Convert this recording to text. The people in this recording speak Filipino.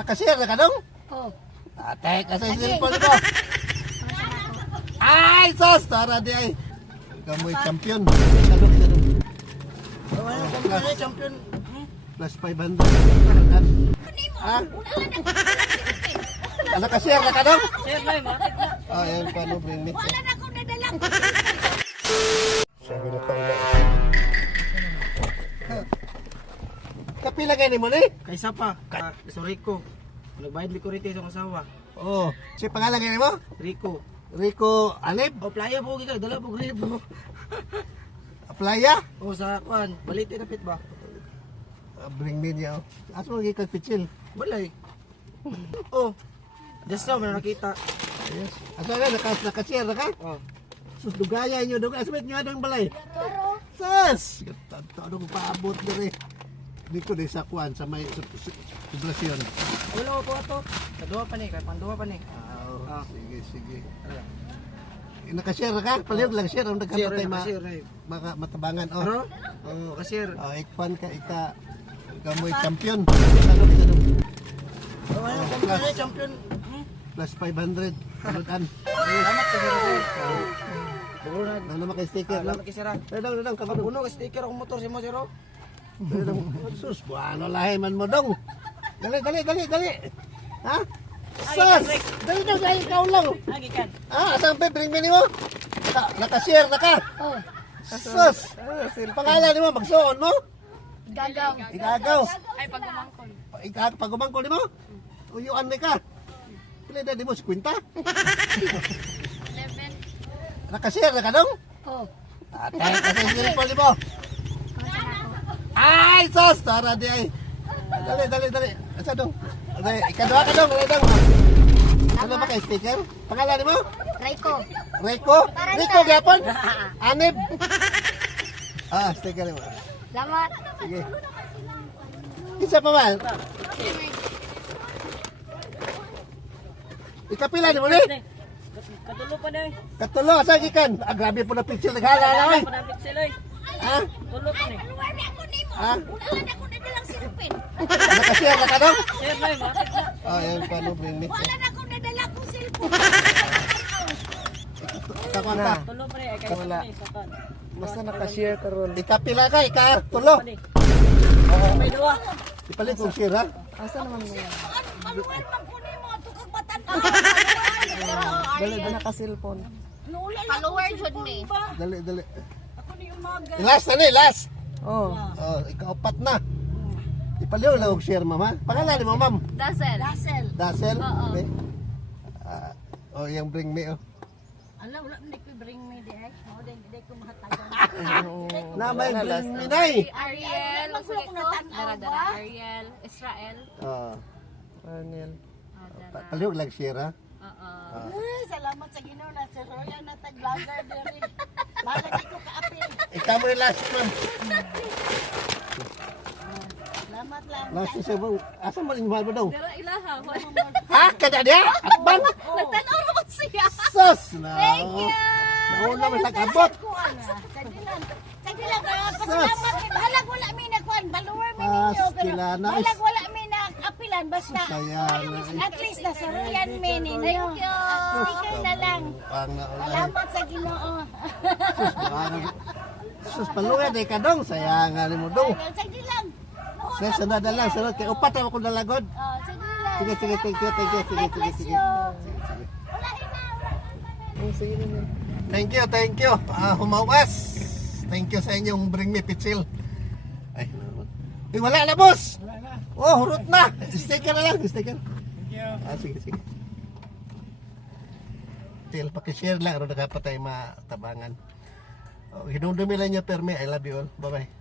Nakashare na ka dong? Oh. Ate, kasi cellphone mo. Ay, sos! Tara di ay. Kamoy champion. Kadong. Wala champion. Plus 500. Ha? Nakashare na ka dong? Share na, matik na. Ah, yan paano bring mix. Wala na akong nadala. Sabi na pa ulit. Kapila kayo ni mo ni? Kaysa pa. So Rico. Nagbayad mi ko rito sa asawa. Oo. Si pangalan kayo mo? Rico. Rico Alib? O playa po ka, dala po gripo. Playa? O sa kuan, balite na pit ba? Bring me niya. Aso mo gikag pitsil? Balay. Oh. Just now, may nakita. Yes. Aso nga, nakashare na ka? Oh. Sus, dugaya nyo. Asmit nyo adong balay. Sus! Anong paabot na rin. Dito din sa kuan, sa may poblasyon. Wala ko po ito. Kaduha pa ni, kay panduha pa ni. Ah, sige. Nakashare na ka? Palihog lang share. Ang nagkapatay matabangan. Oh. Pero? Oo, kasir. Ikpan ka, ikamoy champion. Wala champion. Plus 500. Kalutan. Salamat ka sir. Siguro na. Nang naman kay sticker. Salamat ka sir. Redang, kabalo. Puno ka sticker akong motor si mo sir. Sus, buano lahi man mo dong. Dali. Ha? Sus! Dali, ikaw lang. Agikan. Asang pe, bring me ni mo? Nakashare na ka. Oh. Sus! Pangalan ni mo, magsuon mo? Gagaw. Igagaw. Ay, pagumangkon. Pagumangkol ni mo? Uyuan ni ka. Pili na di mo, 50? 11. Nakashare na ka dong? Oh. Ate, kasi cellphone ni mo. Ay, sos! Tara di ay. Dali. Asa dong? Dali, ikadwa ka dong, dong. Ano ba kay sticker? Pangalan ni mo? Raiko. Rico gapon? Anib? Sticker ni mo. Salamat. Sige. Isa pa man? Ikapila ni mo ni? Katulo pa na. Katulo, asa gikan? Grabe po na picture naghala na oy. Pa na pixel oy. Ha? Tulo pa ni. Luwar na ako nimo. Ha? Wala na ako nadalang silupin. Nakashare na ka dong? Share na, matik na. Yan paano bring mix. Wala na ako nadala akong silupin. Takon ka. Tulo pa ni, ay kaysa Wala. ni, sakan. Basta nakashare ka ron. Ikapila ka, ikatulo. May duwa. Ipalit kong share ha? Aluan man ko nimo tukag batan. Dali ba naka-cellphone? Follower jud ni. Dali. Ako ni umaga. Last. Oh. Ikaapat na. Ipaliw lang og share mama. Pangalan ni mo ma'am? Dasel. Dasel? Oo. Okay. Yung bring me oh. Ala wala man ko bring me di ay. Mo din ko mahatagan. Na may bring me nay. Ariel, Dara, Ariel, Israel. Arnel. Paliw lang share ha. Salamat sa Ginoo na sa Royal na tag-vlogger diri. Balagi ko kaapil. Ikaw mo yung last ma'am. Salamat lang. Last siya mo. Asa mo yung mahal mo daw? Pero ilaha. Ha? Kada dia? Akbang? Nagtanaw naman siya. Sus! Na. Thank you. Nauna mo nag-abot. Sagilan pero pasalamat kay bahalag wala mi nagkuan follower mi ninyo pero Kilana. bahalag wala mi nakapilan basta Sayang. at least nasa Royal mi ninyo. Sticker na lang. Pang na. Salamat sa Ginoo. Sus, paluyan eh ka dong. Sayangan mo dong. Sagilan. Sige, sunod na lang. Sunod. Kaya upat ako nalagod. Sagilan. Sige. God bless you. Thank you. Humawas. Thank you sa inyong bring me pitsil. Ay, wala na boss. Oh, hurot na. Sticker na lang. Sticker. Thank you. Sige. Til, pakishare lang. Ano nakapatay matabangan. Hinundumi lang nyo perme. I love you all. Bye-bye.